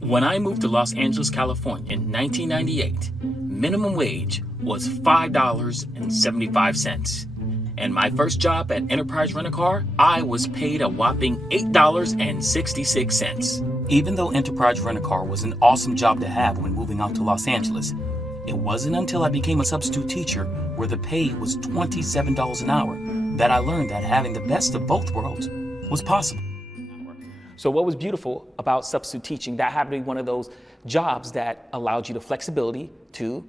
When I moved to Los Angeles, California in 1998, minimum wage was $5.75. And my first job at Enterprise Rent-A-Car, I was paid a whopping $8.66. Even though Enterprise Rent-A-Car was an awesome job to have when moving out to Los Angeles, it wasn't until I became a substitute teacher where the pay was $27 an hour that I learned that having the best of both worlds was possible. So what was beautiful about substitute teaching, that happened to be one of those jobs that allowed you the flexibility to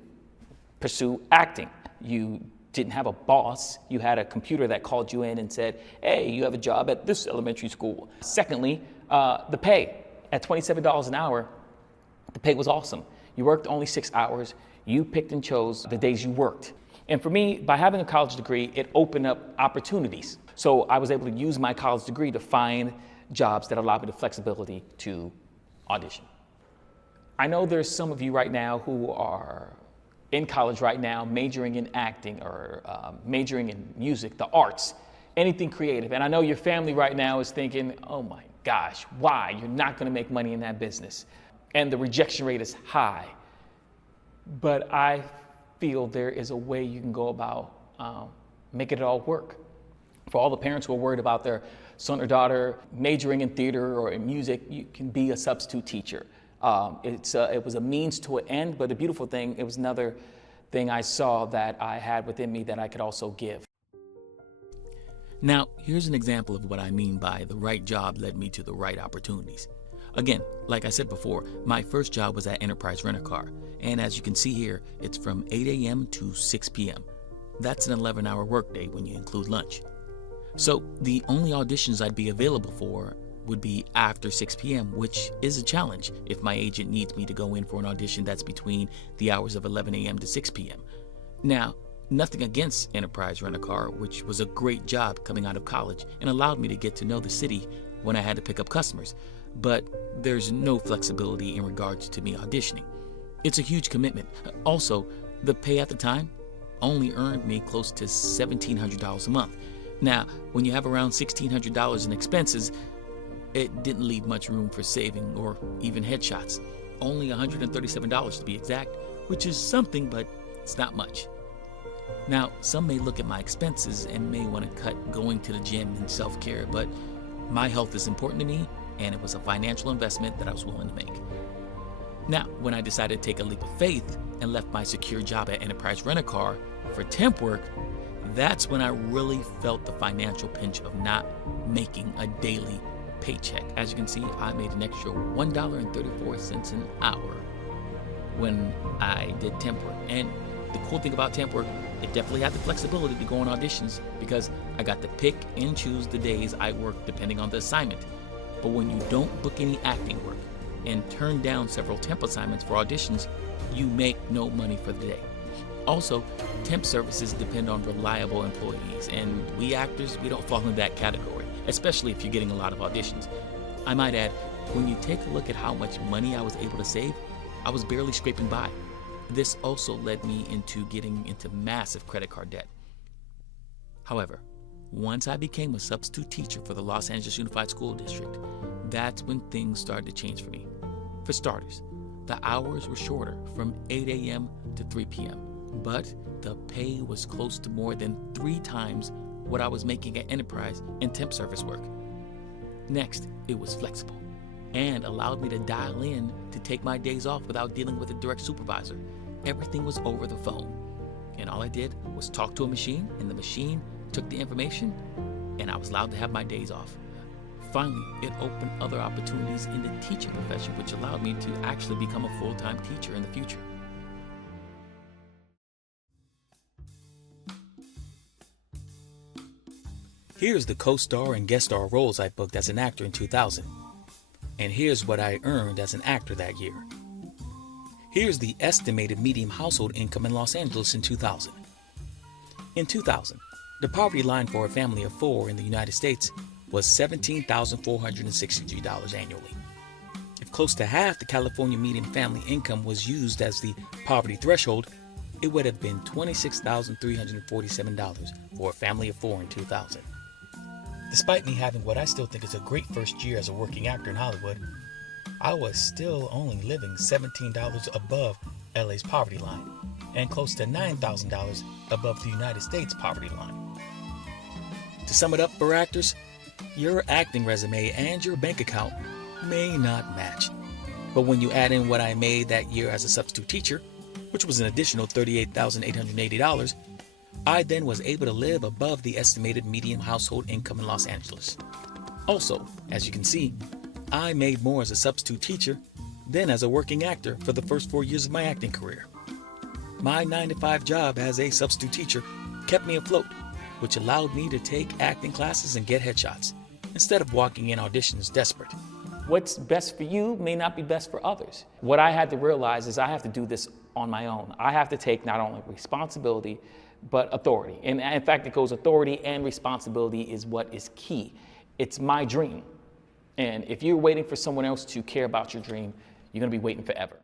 pursue acting. You didn't have a boss. You had a computer that called you in and said, hey, you have a job at this elementary school. Secondly, the pay. At $27 an hour, the pay was awesome. You worked only 6 hours. You picked and chose the days you worked. And for me, by having a college degree, it opened up opportunities. So I was able to use my college degree to find jobs that allowed me the flexibility to audition. I know there's some of you right now who are in college right now majoring in acting or majoring in music, the arts, anything creative. And I know your family right now is thinking, oh my gosh, why? You're not gonna make money in that business. And the rejection rate is high. But I feel there is a way you can go about making it all work. For all the parents who are worried about their son or daughter majoring in theater or in music, you can be a substitute teacher. It was a means to an end, but the beautiful thing, it was another thing I saw that I had within me that I could also give. Now, here's an example of what I mean by the right job led me to the right opportunities. Again, like I said before, my first job was at Enterprise Rent-A-Car, and as you can see here, it's from 8 a.m. to 6 p.m. That's an 11-hour workday when you include lunch. So the only auditions I'd be available for would be after 6 p.m., which is a challenge if my agent needs me to go in for an audition that's between the hours of 11 a.m. to 6 p.m. Now, nothing against Enterprise Rent-A-Car, which was a great job coming out of college and allowed me to get to know the city when I had to pick up customers, but there's no flexibility in regards to me auditioning. It's a huge commitment. Also, the pay at the time only earned me close to $1,700 a month. Now, when you have around $1,600 in expenses, it didn't leave much room for saving or even headshots. Only $137 to be exact, which is something, but it's not much. Now, some may look at my expenses and may want to cut going to the gym and self-care, but my health is important to me, and it was a financial investment that I was willing to make. Now, when I decided to take a leap of faith and left my secure job at Enterprise Rent-A-Car for temp work, that's when I really felt the financial pinch of not making a daily paycheck. As you can see, I made an extra $1.34 an hour when I did temp work. And the cool thing about temp work, it definitely had the flexibility to go on auditions because I got to pick and choose the days I worked depending on the assignment. But when you don't book any acting work and turn down several temp assignments for auditions, you make no money for the day. Also, temp services depend on reliable employees, and we actors, we don't fall in that category, especially if you're getting a lot of auditions. I might add, when you take a look at how much money I was able to save, I was barely scraping by. This also led me into getting into massive credit card debt. However, once I became a substitute teacher for the Los Angeles Unified School District, that's when things started to change for me. For starters, the hours were shorter, from 8 a.m. to 3 p.m., but the pay was close to more than 3 times what I was making at Enterprise and temp service work. Next, it was flexible and allowed me to dial in to take my days off without dealing with a direct supervisor. Everything was over the phone, and all I did was talk to a machine, and the machine took the information, and I was allowed to have my days off. Finally, it opened other opportunities in the teaching profession, which allowed me to actually become a full-time teacher in the future. Here's the co-star and guest star roles I booked as an actor in 2000. And here's what I earned as an actor that year. Here's the estimated median household income in Los Angeles in 2000. In 2000, the poverty line for a family of 4 in the United States was $17,463 annually. If close to half the California median family income was used as the poverty threshold, it would have been $26,347 for a family of 4 in 2000. Despite me having what I still think is a great first year as a working actor in Hollywood, I was still only living $17 above LA's poverty line and close to $9,000 above the United States poverty line. To sum it up for actors, your acting resume and your bank account may not match. But when you add in what I made that year as a substitute teacher, which was an additional $38,880, I then was able to live above the estimated median household income in Los Angeles. Also, as you can see, I made more as a substitute teacher than as a working actor for the first 4 years of my acting career. My 9-to-5 job as a substitute teacher kept me afloat, which allowed me to take acting classes and get headshots, instead of walking in auditions desperate. What's best for you may not be best for others. What I had to realize is I have to do this on my own. I have to take not only responsibility, but authority. And in fact, it goes authority and responsibility is what is key. It's my dream. And if you're waiting for someone else to care about your dream, you're gonna be waiting forever.